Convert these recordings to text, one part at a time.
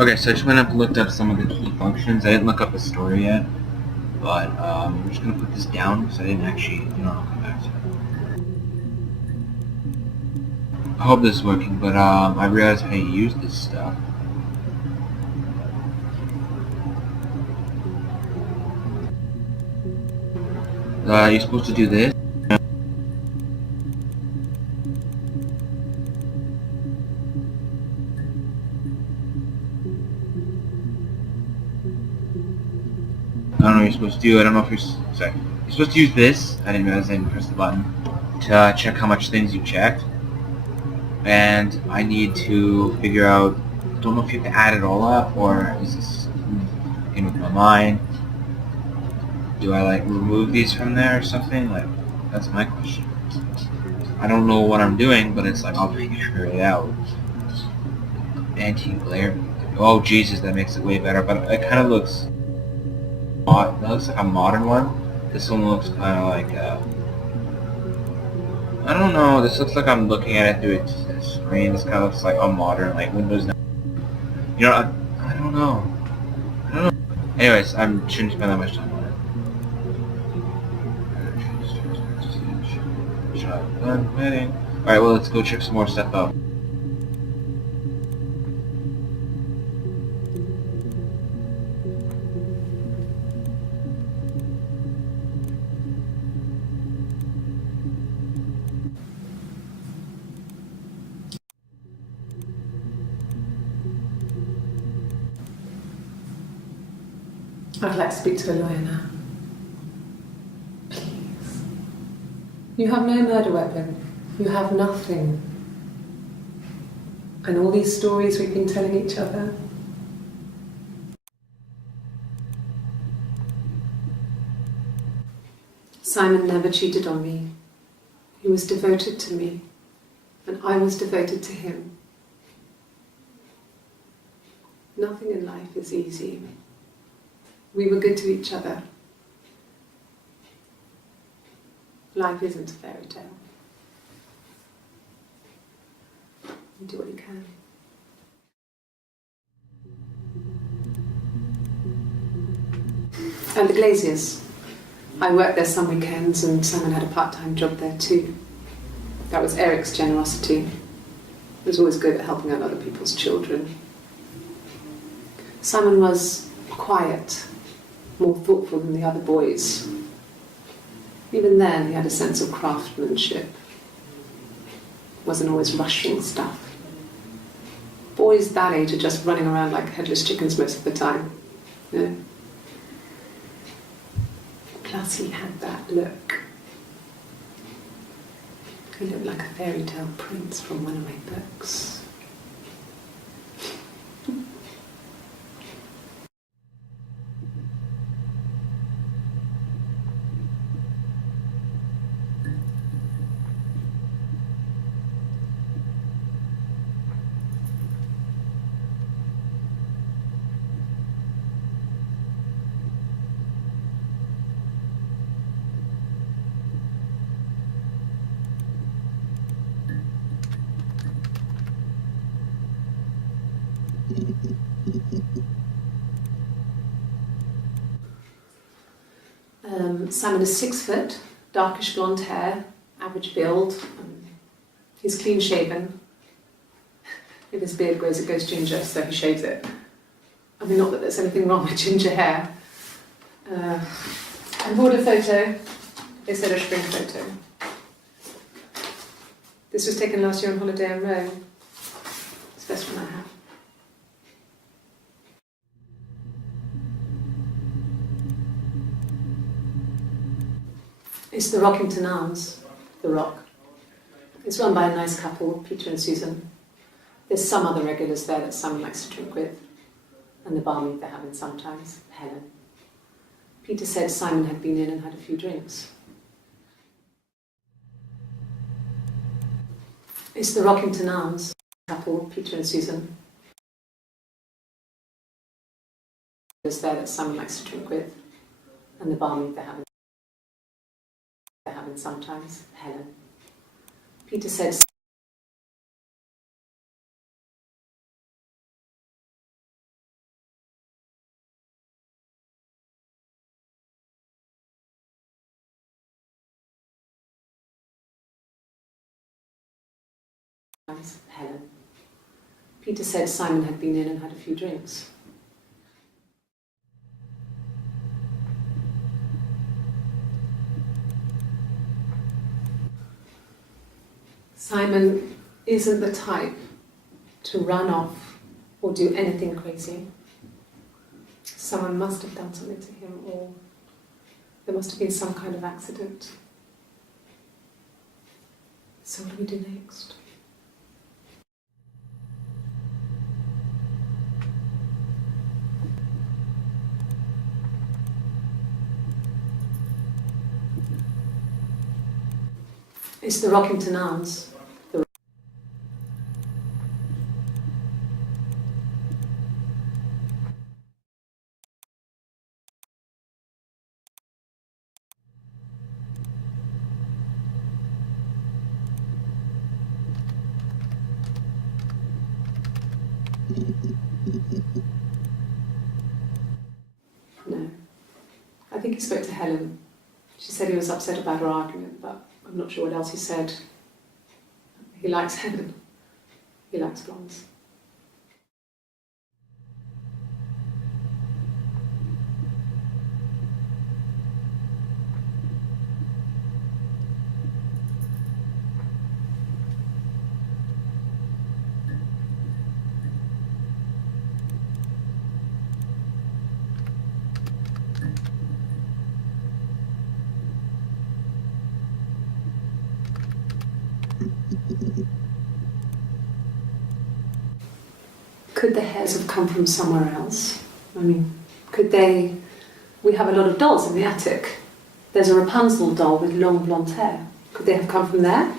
Okay, so I just went up and looked up some of the key functions. I didn't look up the story yet, but I'm just gonna put this down because I didn't actually, I'll come back to it. I hope this is working, but I realized how you use this stuff. You're supposed to do this. I don't know what you're supposed to do. I don't know if you're sorry. You're supposed to use this. I didn't realize I didn't press the button to check how much things you checked. And I need to figure out. I don't know if you have to add it all up or is this in with my mind. Do I like remove these from there or something? Like that's my question. I don't know what I'm doing, but it's like I'll figure it out. Anti-glare. Oh Jesus, that makes it way better. But it kind of looks. That looks like a modern one. This one looks kind of like. I don't know. This looks like I'm looking at it through a screen. This kind of looks like a modern, like Windows 9. I don't know. I don't know. Anyways, I shouldn't spend that much time on it. Shotgun wedding. Alright, well, let's go check some more stuff out. I'd like to speak to a lawyer now. Please. You have no murder weapon. You have nothing. And all these stories we've been telling each other. Simon never cheated on me. He was devoted to me. And I was devoted to him. Nothing in life is easy. We were good to each other. Life isn't a fairy tale. You do what you can. And the Glaziers. I worked there some weekends and Simon had a part-time job there too. That was Eric's generosity. He was always good at helping out other people's children. Simon was quiet, more thoughtful than the other boys. Even then, he had a sense of craftsmanship. Wasn't always rushing stuff. Boys that age are just running around like headless chickens most of the time. You know? Plus, he had that look. He looked like a fairy tale prince from one of my books. Simon is 6 foot, darkish blonde hair, average build. He's clean shaven. If his beard grows, it goes ginger, so he shaves it. I mean, not that there's anything wrong with ginger hair. And border photo. They said a spring photo. This was taken last year on holiday in Rome. It's the best one I have. It's the Rockington Arms, the Rock. It's run by a nice couple, Peter and Susan. There's some other regulars there that Simon likes to drink with, and the barmaid they're having sometimes, Helen. Peter said Simon had been in and had a few drinks. It's the Rockington Arms, couple, Peter and Susan. There's there that Simon likes to drink with, and the barmaid they're having sometimes, Helen. Peter said Helen. Peter said Simon had been in and had a few drinks. Simon isn't the type to run off or do anything crazy. Someone must have done something to him, or there must have been some kind of accident. So what do we do next? It's the Rockington Arms. No. I think he spoke to Helen. She said he was upset about her argument, but I'm not sure what else he said. He likes Helen. He likes blondes. Could the hairs have come from somewhere else? I mean, could they... We have a lot of dolls in the attic. There's a Rapunzel doll with long blonde hair. Could they have come from there?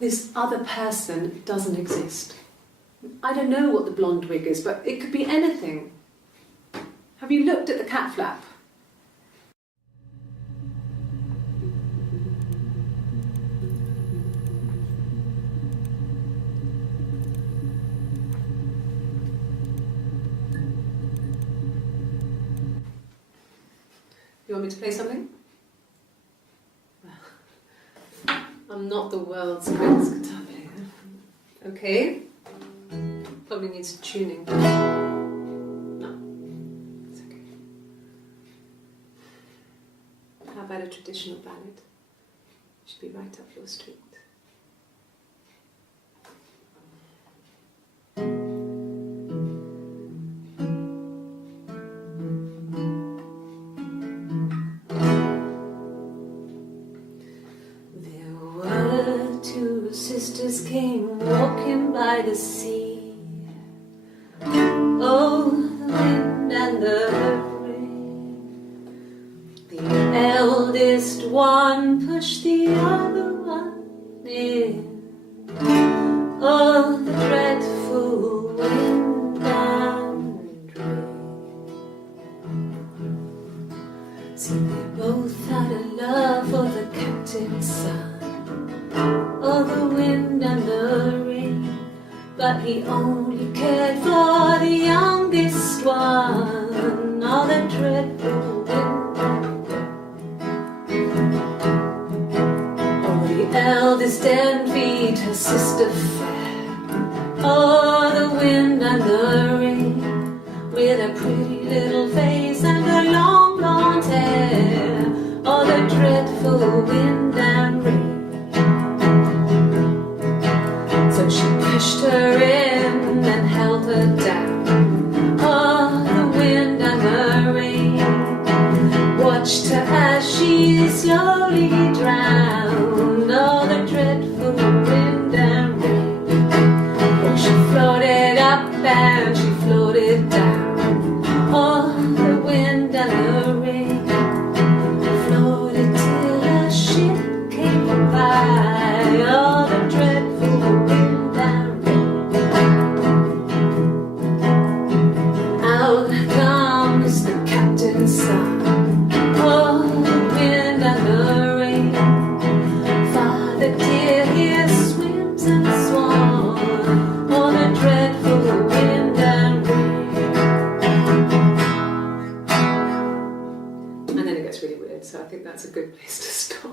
This other person doesn't exist. I don't know what the blonde wig is, but it could be anything. Have you looked at the cat flap? You want me to play something? I'm not the world's greatest guitar player. Okay. Probably needs tuning. No, it's okay. How about a traditional ballad? Should be right up your street. Sisters came walking by the sea. Oh, the wind and the rain. The eldest one pushed the other one in. Oh, the dreadful wind and rain. See, they both had a love for the captain's son. Oh, the wind and the rain, but he only cared for the youngest one. Oh, the dreadful wind and rain. Oh, the eldest envied her sister fair. Oh, the wind and the rain, with a pretty little face and her long blonde hair. Oh, the dreadful wind and rain. So she pushed her in and held her down. Oh, the wind and the rain watched her as she slowly drowned. Oh, the dreadful wind and rain. Oh, she floated up and she floated down. Oh, the wind and the rain floated till a ship came by. Oh, the dreadful wind and rain. Now comes the captain's son. Oh, the wind and the rain. Father dear, here swims and swan on a dreadful wind and rain. And then it gets really weird, so I think that's a good place to stop.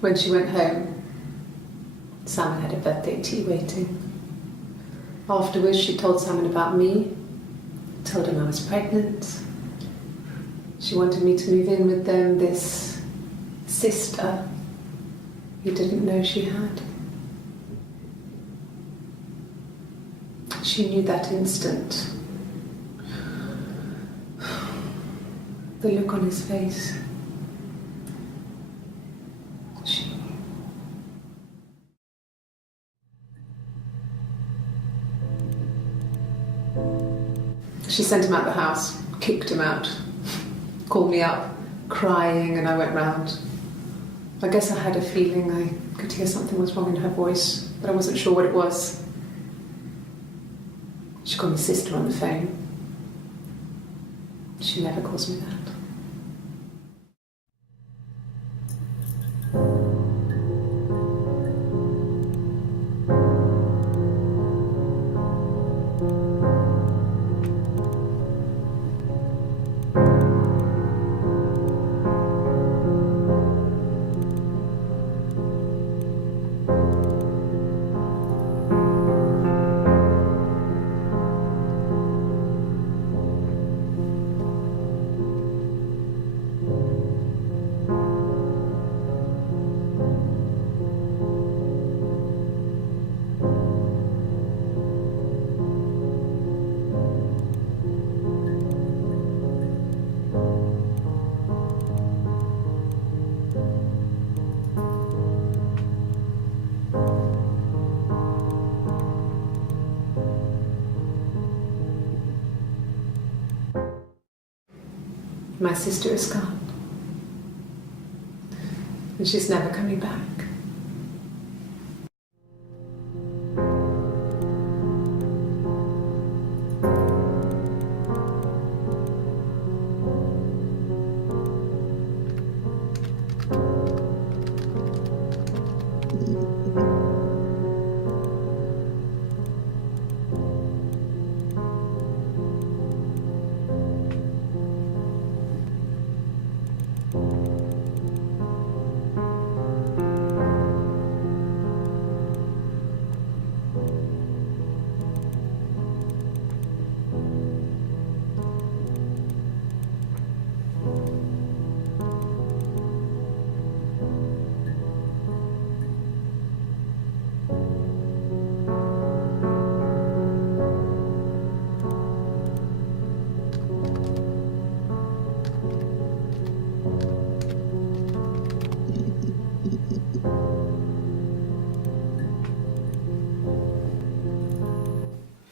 When she went home, Simon had a birthday tea waiting. Afterwards, she told Simon about me, told him I was pregnant. She wanted me to move in with them, this sister he didn't know she had. She knew that instant. The look on his face. She sent him out the house, kicked him out, called me up, crying, and I went round. I guess I had a feeling I could hear something was wrong in her voice, but I wasn't sure what it was. She called me sister on the phone. She never calls me that. My sister is gone. And she's never coming back.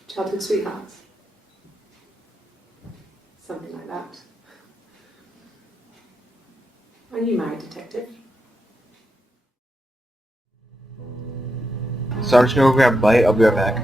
Childhood sweethearts. Something like that. Are you married, detective? So I'm just gonna go grab a bite. I'll be right back.